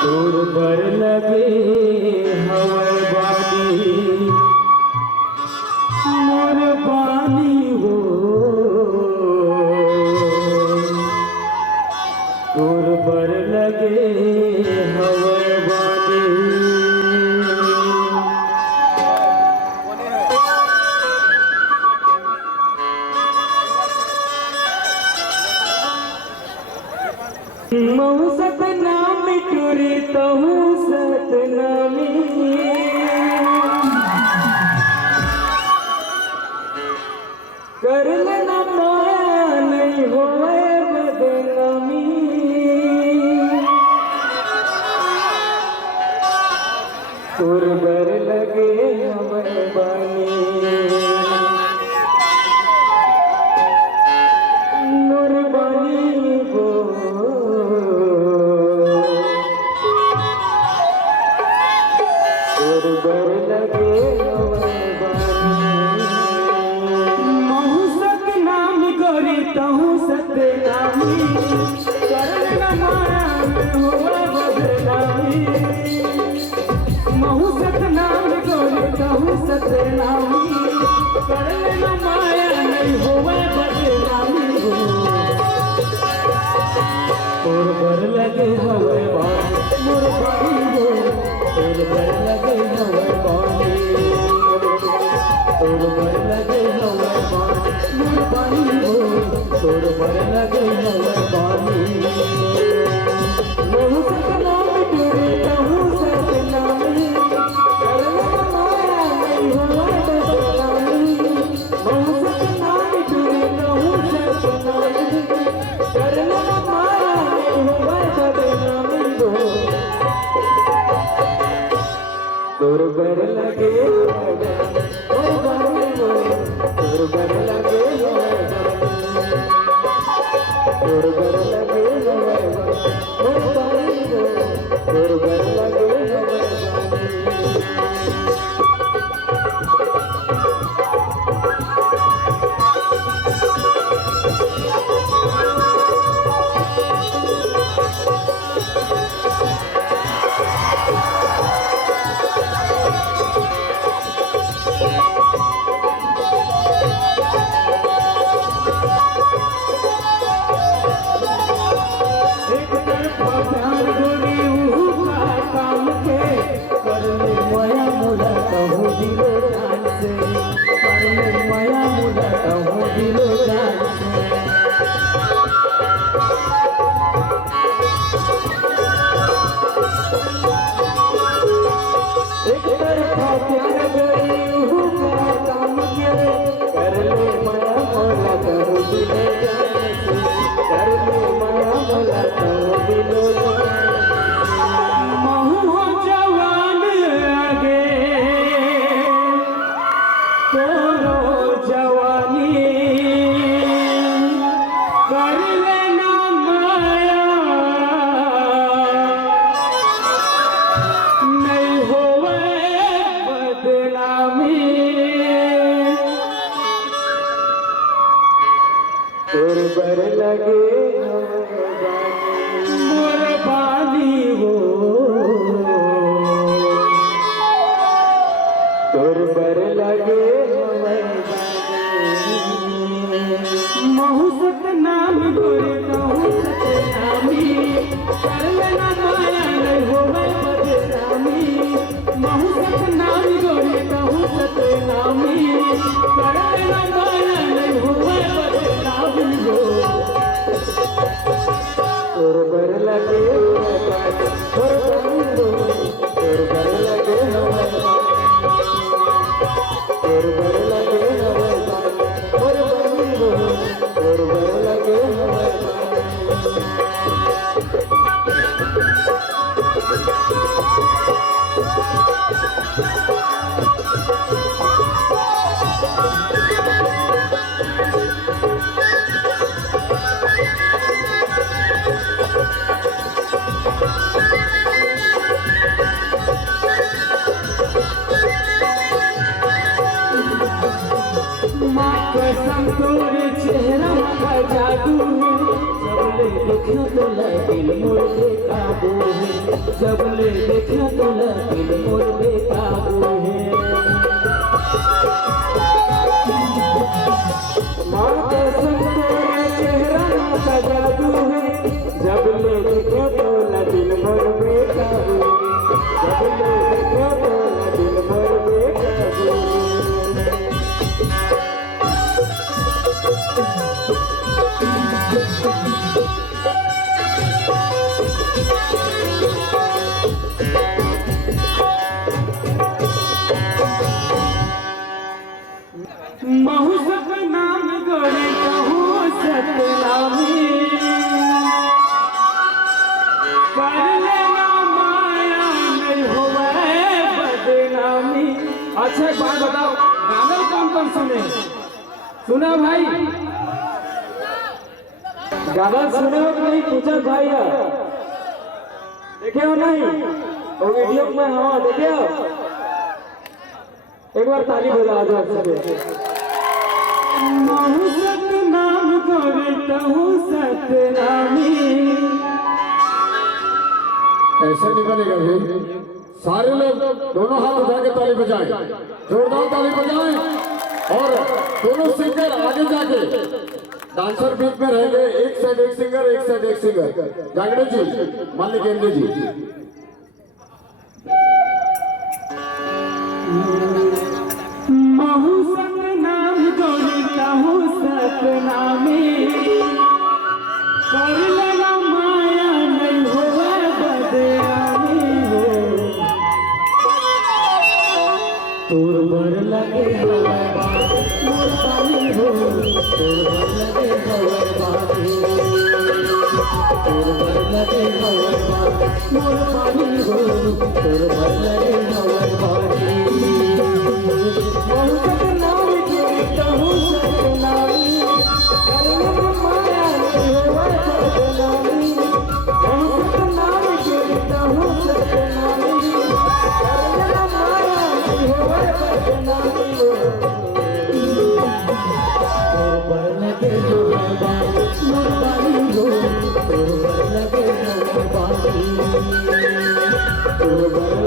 तोर पर लगे हवर बानी मोर पानी हो तोर पर लगे हवर बानी मऊ सतनाम टुरी तहु सतनामी कर लेना माया नहीं होए बदनामी तोर बर लगे हमर बानी नूर बानी हो बर लगे महु सत नाम गोरी तहु सतनामी करण माया हुआ बदनामी महु सत नाम गोरी तहु सतनामी करण माया नहीं हुआ बदनामी हो तोर बर लगे हवे बानी मोर बानी हो तोर बर लगे हवे बानी तोर बर लगे हवे बानी मोर बानी हो तोर बर लगे हवे बानी महु सतनाम टुरी तहु सतनामी करना माया नहीं हुआ बदनामी महु सतनाम टुरी तहु सतनामी करना माया नहीं हुआ बदनामी हो तोर बर लगे ओ बानी हो तोर बर लगे तोर बर लगे ओ बानी हो तोर बर लगे तोर बर लगे मोर बानी हो तोर बर लगे महु सतनाम गोरी तहु सतनामी कर लेना माया नहीं होवे बदनामी महु सतनाम गोरी तहु सतनामी कर लेना माया नहीं होवे बदनामी हो तोर बर लगे तोर बर लगे तोर बर लगे तोर बानी हो तोर बर लगे तो लगिल मोर बेकाबू है जब ले देखा तो लगिल मोर बेकाबू है माँ कसम तेरा चेहरा का जादू है जब ले देखा तो लगिल मोर बेकाबू है जब ले देखा तो लगिल मोर बेकाबू है महू सब नाम गोरे कहूँ सतनामी कर लेना माया नहीं होवे बदनामी। अच्छा एक बात बताओ गाना कौन कौन सुने सुना भाई गाना सुने हो कि नहीं पूछा भाई देखे हो नहीं वो वीडियो में हाँ देखे हो एक बार ताली बजा दो सबे महू सतनाम गोरे कहूँ सतनामी ऐसे नहीं बनेगा भाई सारे लोग दोनों हाथ उठा के ताली बजाएं जोरदार ताली बजाएं और दोनों सिंगर आगे जाके डांसर बीच में रहेंगे एक साइड एक सिंगर एक साइड एक सिंगर जागड़े जी मल्लिकेंद्र जी महू सतनाम गोरे कहूँ सतनामी कर लेना माया नहीं होवे बदनामी हो तोर बर लगे हवे बात मोर पानी हो तोर बर लगे हवे बात तोर बर लगे हवे बात मोर पानी हो तोर बर लगे हवे बात महू सतनाम गोरे कहूँ सतनामी कर लेना माया नहीं होवे बदनामी महू सतनाम गोरे कहूँ सतनामी कर लेना माया नहीं होवे बदनामी हो तोर बर लगे हवे बात मोर पानी हो तोर बर लगे हवे बात तोर बर